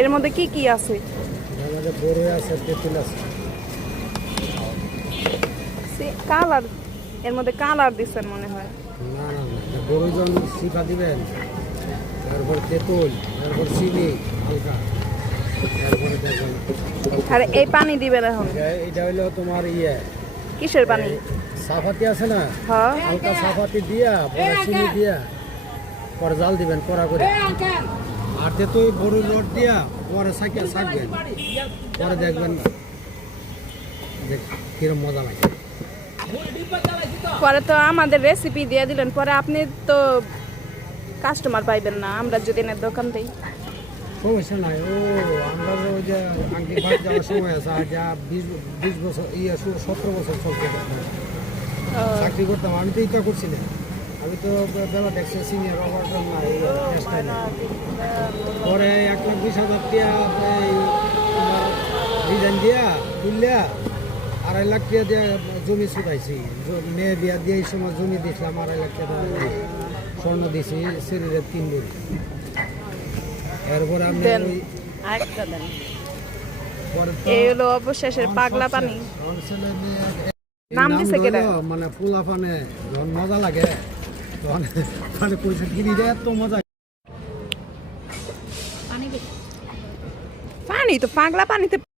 এর মধ্যে কি কি আছে? আমাদের বড়ই আছে, তেঁতুল আছে। কালার, এর মধ্যে কালার দিচ্ছেন মনে হয়। না না না, বড়ই যখন শিফা দিবেন, তারপর তেঁতুল, তারপর চিনি হালকা, তারপরে দেখবেন। আর এই পানি দিবেন এখন? এটা হইলো তোমার কিসের পানি? সাফাতি আছে না, হ্যাঁ। হালকা সাফাতি দিয়া পরে চিনি দিয়া পরে জাল দিবেন কড়া করে। আর তেঁতুল বড়ই রড দিয়া পরে শাকবেন, পরে দেখবেন যে কিরম মজা লাগে। পরে তো আমাদের রেসিপি দিয়ে দিলেন, পরে আপনি তো কাস্টমার পাইবেন না আমরা যদি এনে দোকান দেই। সমস্যা নাই। আমরা ওই যে আংটি বাদ যাওয়ার সময় আছে, আর যা 20 বছর 17 বছর চলতে চাকরি করতাম। আমি তো ইটা করছি না, আমি তো বেলা দেখছি সিনিয়র অপারেটর না, এই চেষ্টায় না। পরে 1,20,000 টাকা ডিজাইন দিয়া তুললিয়া 2.5 লাখ টাকা দিয়ে জমি ছুটাইছি। মেয়ে বিয়া দিয়ে এই সময় জমি দিয়েছিলাম 2.5 লাখ টাকা দিয়ে। স্বর্ণ দিয়েছি শরীরের 3 ভরি। এরপরে আমি এই হলো অবশেষের পাগলা পানি। নাম দিছে কেডা? মানে পোলা পানে যখন মজা লাগে তখন মানে পয়সা কিনি দেয়, এত মজা। পানি তো পাগলা পানিতে